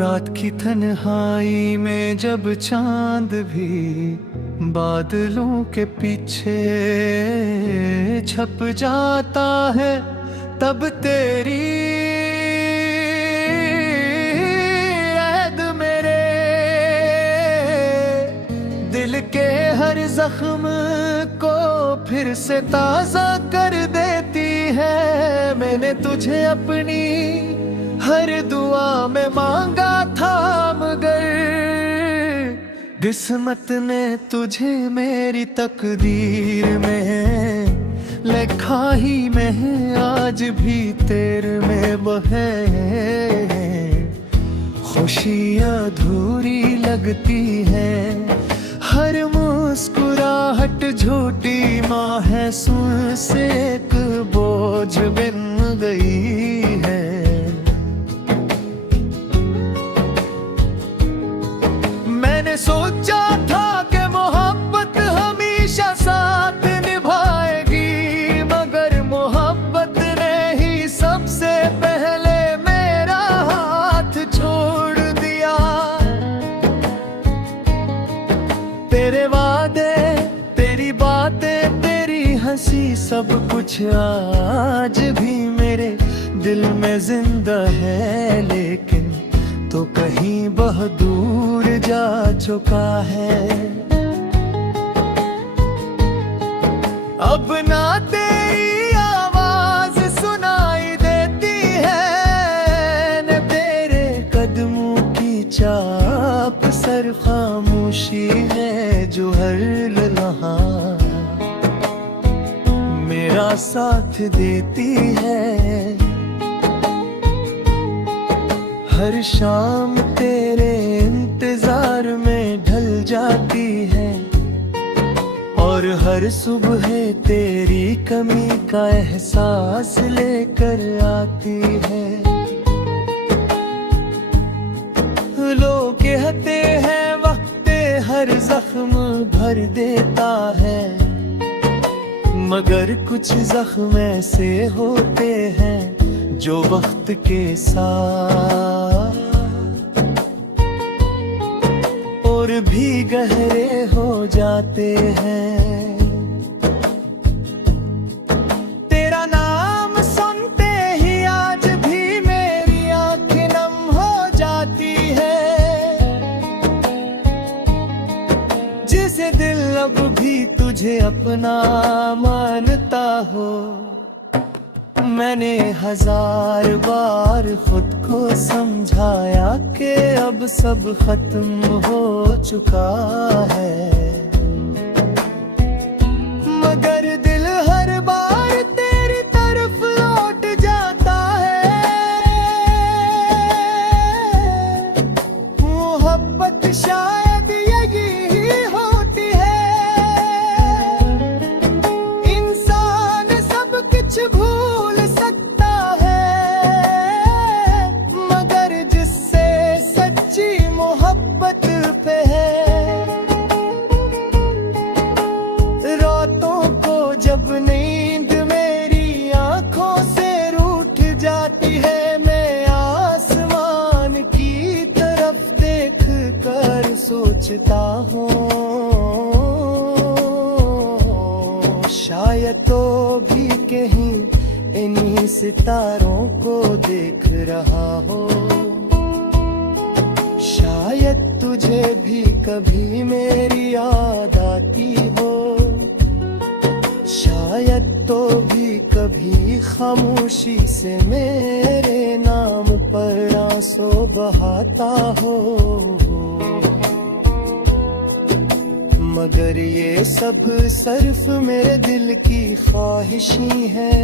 रात की तन्हाई में जब चांद भी बादलों के पीछे छप जाता है, तब तेरी याद मेरे दिल के हर जख्म को फिर से ताजा कर देती है। मैंने तुझे अपनी हर दुआ में मांगा था, मगर किस्मत ने तुझे मेरी तकदीर में लिखा ही मैं आज भी तेरे में बहे। खुशियाँ अधूरी लगती है, हर मुस्कुराहट झूठी महसूस से एक बोझ बिन गई है। मैंने सोचा था कि मोहब्बत हमेशा साथ निभाएगी, मगर मोहब्बत ने ही सबसे पहले मेरा हाथ छोड़ दिया। तेरे वादे, तेरी बातें, तेरी हंसी, सब कुछ आज भी मेरे दिल में जिंदा है, लेकिन तो कहीं बहुत दूर जा चुका है। अब ना तेरी आवाज सुनाई देती है, न तेरे कदमों की चाप, सर खामोशी है जो हर लम्हा मेरा साथ देती है। हर शाम तेरे इंतजार में ढल जाती है, और हर सुबह तेरी कमी का एहसास लेकर आती है। लोग कहते हैं वक्त हर जख्म भर देता है, मगर कुछ जख्म ऐसे होते हैं जो वक्त के साथ और भी गहरे हो जाते हैं। तेरा नाम सुनते ही आज भी मेरी आंखें नम हो जाती है। जिसे दिल अब भी तुझे अपना मानता हो, मैंने हजार बार खुद को समझाया कि अब सब खत्म हो चुका है, मगर दिल हर बार तेरी तरफ लौट जाता है। मोहब्बत शायद यही होती है, इंसान सब कुछ भूल सकता है, मगर जिससे सच्ची मोहब्बत पे है। रातों को जब नींद मेरी आंखों से रूठ जाती है, मैं आसमान की तरफ देख कर सोचता हूँ, शायद तो भी कहीं इन्हीं सितारों को देख रहा हो। शायद तुझे भी कभी मेरी याद आती हो, शायद तो भी कभी खामोशी से मेरे नाम पर आंसू बहाता हो, मगर ये सब सिर्फ मेरे दिल की ख्वाहिशी है।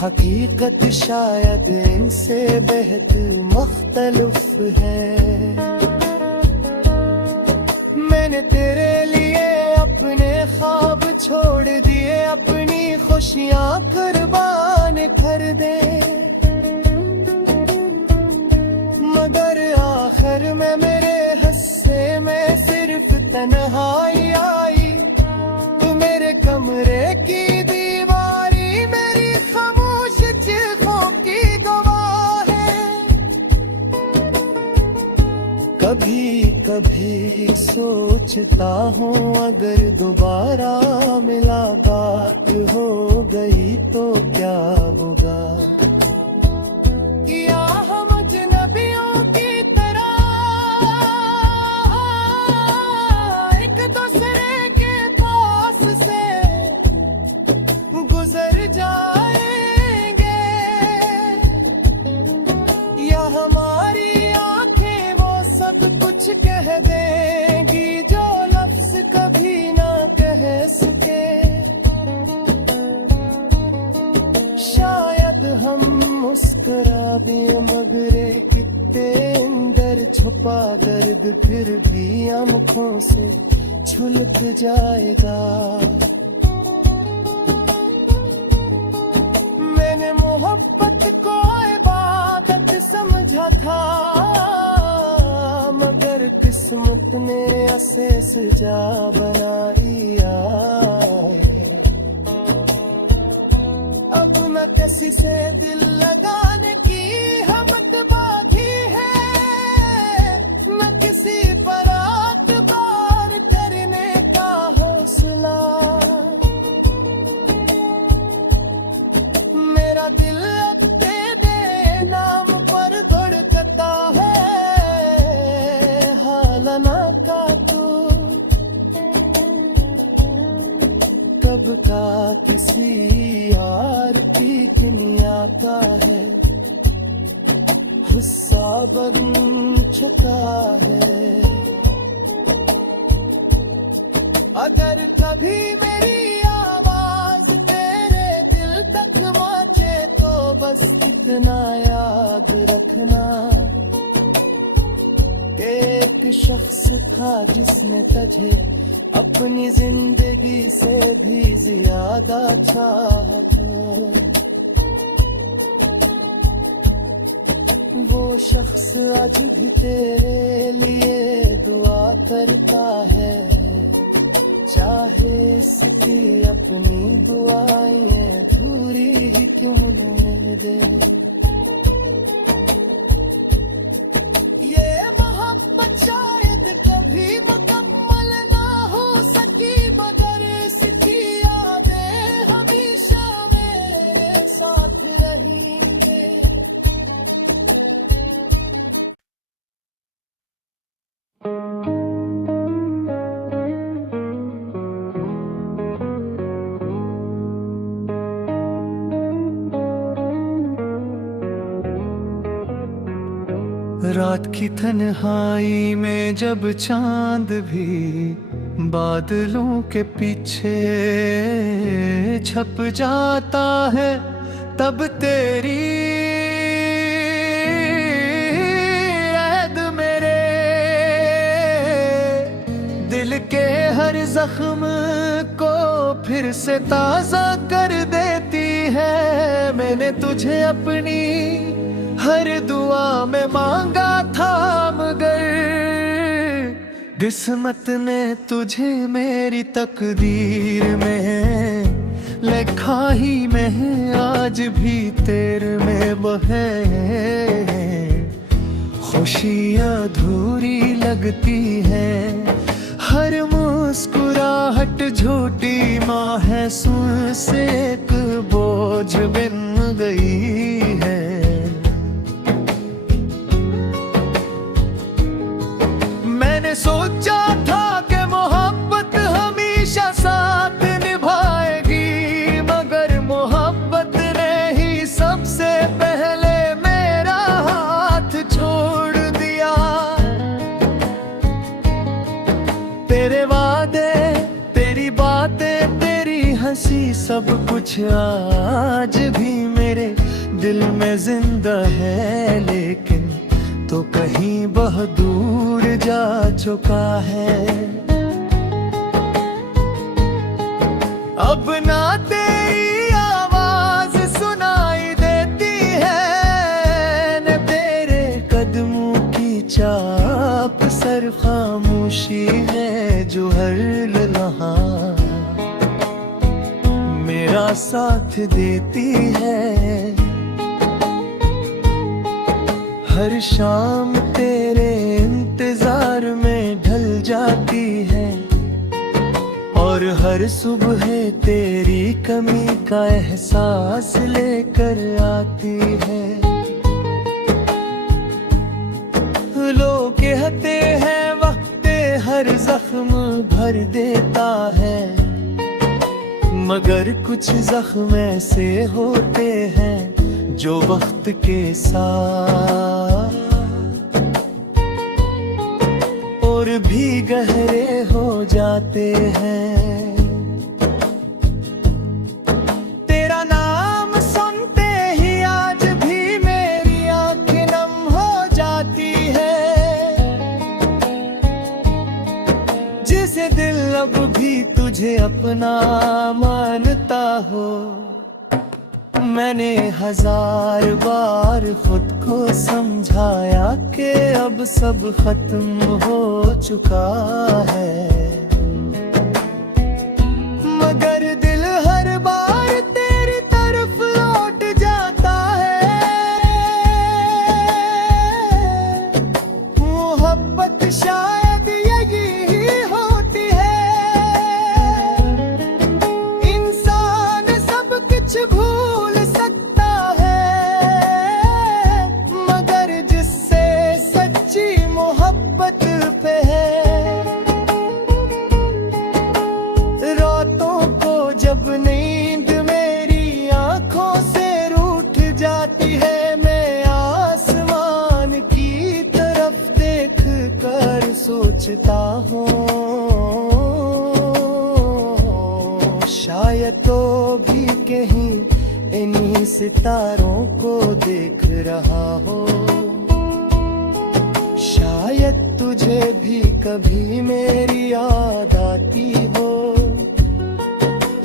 हकीकत शायद इनसे बेहद मुख्तलिफ है। मैंने तेरे लिए अपने ख्वाब छोड़ दिए, अपनी खुशियाँ कुर्बान कर दे, मगर आखिर में मेरे हिस्से में सिर्फ तन्हाई आई। तू मेरे कमरे की दीवारी मेरी खामोश चिल्कों की गवाह है। कभी कभी सोचता हूँ अगर दोबारा मुलाकात हो गई तो क्या होगा। या हम अजनबियों की तरह एक दूसरे के पास से गुजर जाएंगे, या हमारी आंखें वो सब कुछ कह देंगी जो लफ्ज कभी ना कह सके। शायद हम मुस्कुरा भी मगर कितने अंदर छुपा दर्द फिर भी आंखों से छुलक जाएगा। मैंने मोहब्बत को इबादत समझा था मगर किस्मत ने ऐसे सजा बनाया। अब न किसी से दिल लगाने की हिम्मत बाकी है, न किसी पर एतबार करने का हौसला। मेरा दिल अब तेरे नाम पर धड़कता है, हालाना का तू कब का किसी यार की किमिया का है, हिस्सा बन चुका है। अगर कभी मेरी आवाज तेरे दिल तक पहुंचे तो बस इतना याद रखना, एक शख्स था जिसने तुझे अपनी जिंदगी से भी ज्यादा चाहा था। वो शख्स आज भी तेरे लिए दुआ करता है, चाहे इसकी अपनी दुआएं अधूरी ही क्यों न दे। ये मोहब्बत शायद कभी मुकम्मल ना हो सकी मगर इसकी यादें हमेशा मेरे साथ रहेंगे। रात की तन्हाई में जब चांद भी बादलों के पीछे छप जाता है, तब तेरी याद मेरे दिल के हर जख्म को फिर से ताजा कर देती है। मैंने तुझे अपनी हर दुआ में मांगा था मगर किस्मत ने तुझे मेरी तकदीर में लिखा ही में, आज भी तेरे में वो है। खुशी अधूरी लगती है, हर मुस्कुराहट झूठी महसूस एक बोझ बन गई है। सोचा था कि मोहब्बत हमेशा साथ निभाएगी मगर मोहब्बत ने ही सबसे पहले मेरा हाथ छोड़ दिया। तेरे वादे, तेरी बातें, तेरी हंसी सब कुछ आज भी मेरे दिल में जिंदा है, लेकिन तो कहीं बहुत दूर जा चुका है। अब ना तेरी आवाज सुनाई देती है, न तेरे कदमों की चाप, सर खामोशी है जो हर लम्हा मेरा साथ देती है। हर शाम तेरे इंतजार में ढल जाती है, और हर सुबह तेरी कमी का एहसास लेकर आती है। लोग कहते हैं वक्त हर जख्म भर देता है, मगर कुछ जख्म ऐसे होते हैं जो वक्त के साथ और भी गहरे हो जाते हैं। तेरा नाम सुनते ही आज भी मेरी आंखें नम हो जाती है, जिसे दिल अब भी तुझे अपना मानता हो। मैंने 1000 बार खुद को समझाया कि अब सब खत्म हो चुका है, मगर दिल हर बार तेरी तरफ लौट जाता है। मोहब्बत शायद यही होती है, इंसान सब कुछ भूल सकता है, मगर जिससे सच्ची मोहब्बत पे है। रातों को जब नींद मेरी आंखों से रूठ जाती है, मैं आसमान की तरफ देख कर सोचता हूँ, शायद तो भी कहीं इन्हीं सितारों को देख रहा हो। शायद तुझे भी कभी मेरी याद आती हो,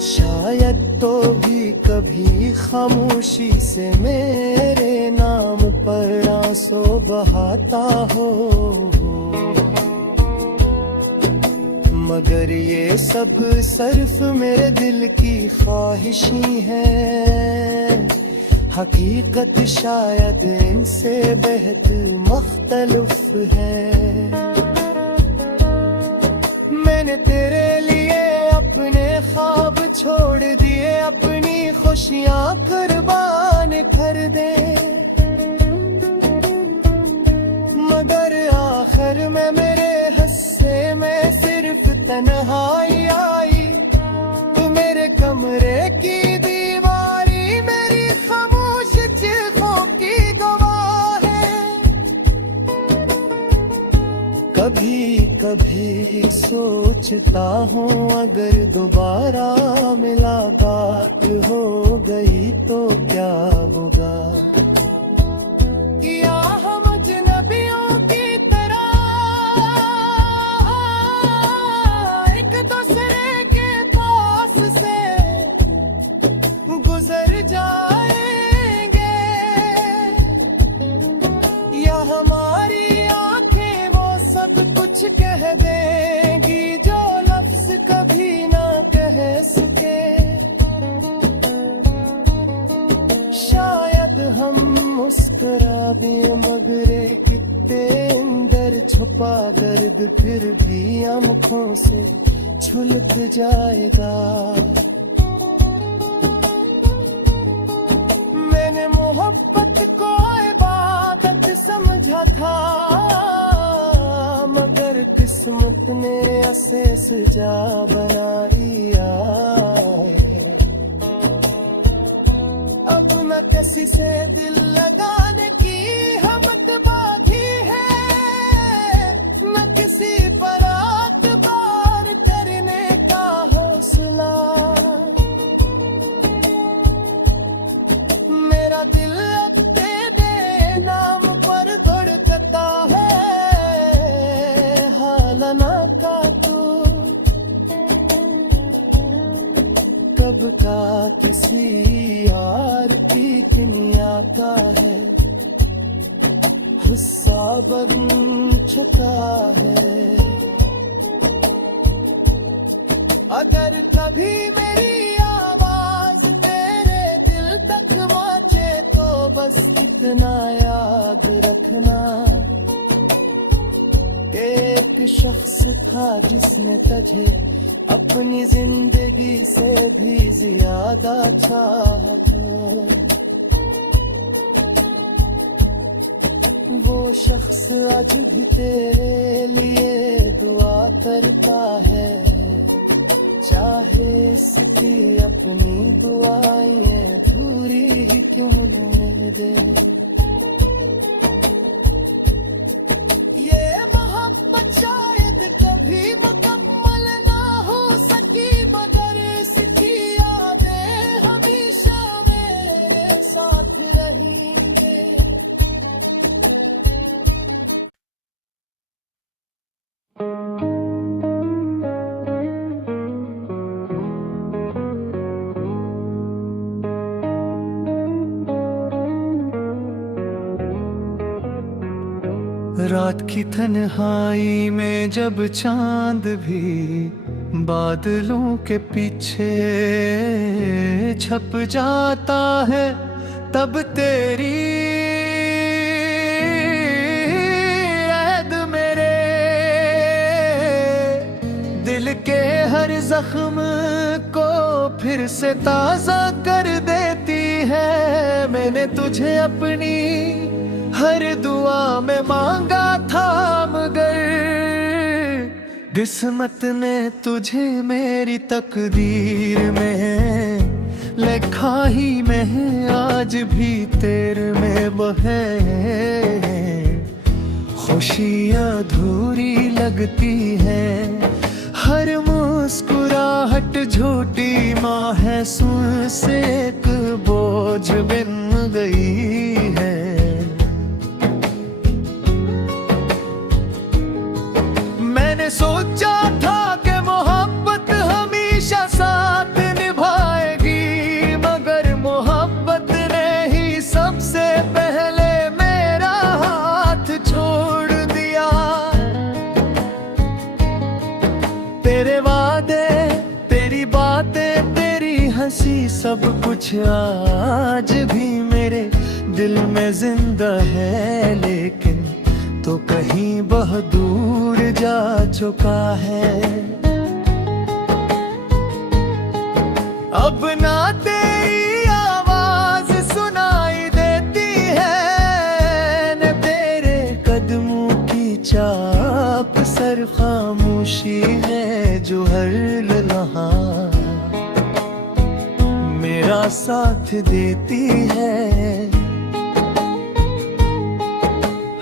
शायद तो भी कभी खामोशी से मेरे नाम पर आंसू बहाता हो, मगर ये सब सिर्फ मेरे दिल की ख्वाहिशी है। हकीकत शायद इनसे बेहद मुख्तलिफ है। मैंने तेरे लिए अपने ख्वाब छोड़ दिए, अपनी खुशियां कुर्बान कर दे, मगर आखिर में मेरे हिस्से में सिर्फ तन्हाई आई। तू मेरे कमरे की दीवारी मेरी खामोश चीखों की गवाह है। कभी कभी सोचता हूँ अगर दोबारा मुलाकात हो गई तो क्या होगा, या हम अजनबियों की तरह एक दूसरे के पास से गुजर जाएंगे, या हमारी आंखें वो सब कुछ कह देंगी जो लफ्ज कभी ना कह सके। शायद हम मुस्कुरा भी मगर कितने अंदर छुपा दर्द फिर भी आंखों से छुलक जाएगा। मैंने मोहब्बत को इबादत समझा था, मगर किस्मत ने ऐसे सजा बनाई है। अब न किसी से दिल लगाने की हिम्मत बाकी है, न किसी पर एतबार करने का हौसला। मेरा दिल अब तेरे नाम पर धड़कता है, हालाना का तू कब का किसी यार की किमिया का है, हिस्सा बन चुका है। अगर कभी मेरी आवाज तेरे दिल तक पहुंचे तो बस इतना याद रखना, एक शख्स था जिसने तुझे अपनी जिंदगी से भी ज्यादा चाहा है। वो शख्स आज भी तेरे लिए दुआ करता है, चाहे इसकी अपनी दुआएं अधूरी ही क्यों न दे। ये मोहब्बत शायद कभी मुकम्मल ना हो सकी, मगर इसकी यादें हमेशा मेरे साथ रहेंगे। रात की तन्हाई में जब चांद भी बादलों के पीछे छप जाता है, तब तेरी याद मेरे दिल के हर जख्म को फिर से ताजा कर देती है। मैंने तुझे अपनी हर दुआ में मांगा था, मगर किस्मत ने तुझे मेरी तकदीर में लिखा ही में आज भी तेरे में बहे। खुशियाँ अधूरी लगती है, हर मुस्कुराहट झूठी महसूस एक बोझ बिन गई है। मैंने सोचा था कि मोहब्बत हमेशा साथ निभाएगी, मगर मोहब्बत ने ही सबसे पहले मेरा हाथ छोड़ दिया। तेरे वादे, तेरी बातें, तेरी हंसी, सब कुछ आज भी मेरे दिल में जिंदा है, लेकिन तो कहीं बहुत दूर जा चुका है। अब ना तेरी आवाज सुनाई देती है, न तेरे कदमों की चाप, सर खामोशी है जो हर लम्हा मेरा साथ देती है।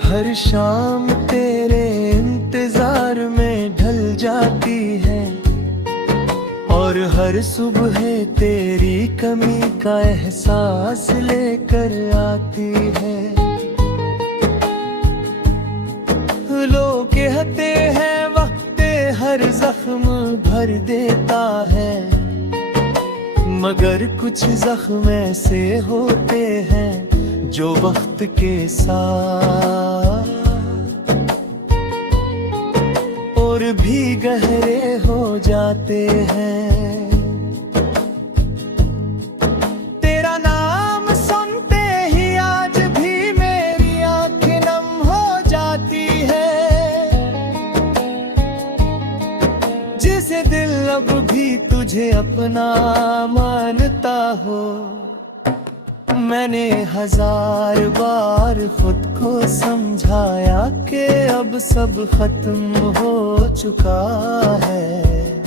हर शाम तेरे इंतजार में ढल जाती है, और हर सुबह तेरी कमी का एहसास लेकर आती है। लोग कहते हैं वक्त हर जख्म भर देता है, मगर कुछ जख्म ऐसे होते हैं जो वक्त के साथ और भी गहरे हो जाते हैं। तेरा नाम सुनते ही आज भी मेरी आंखें नम हो जाती है। जिसे दिल अब भी तुझे अपना मानता हो, मैंने हजार बार खुद को समझाया कि अब सब खत्म हो चुका है।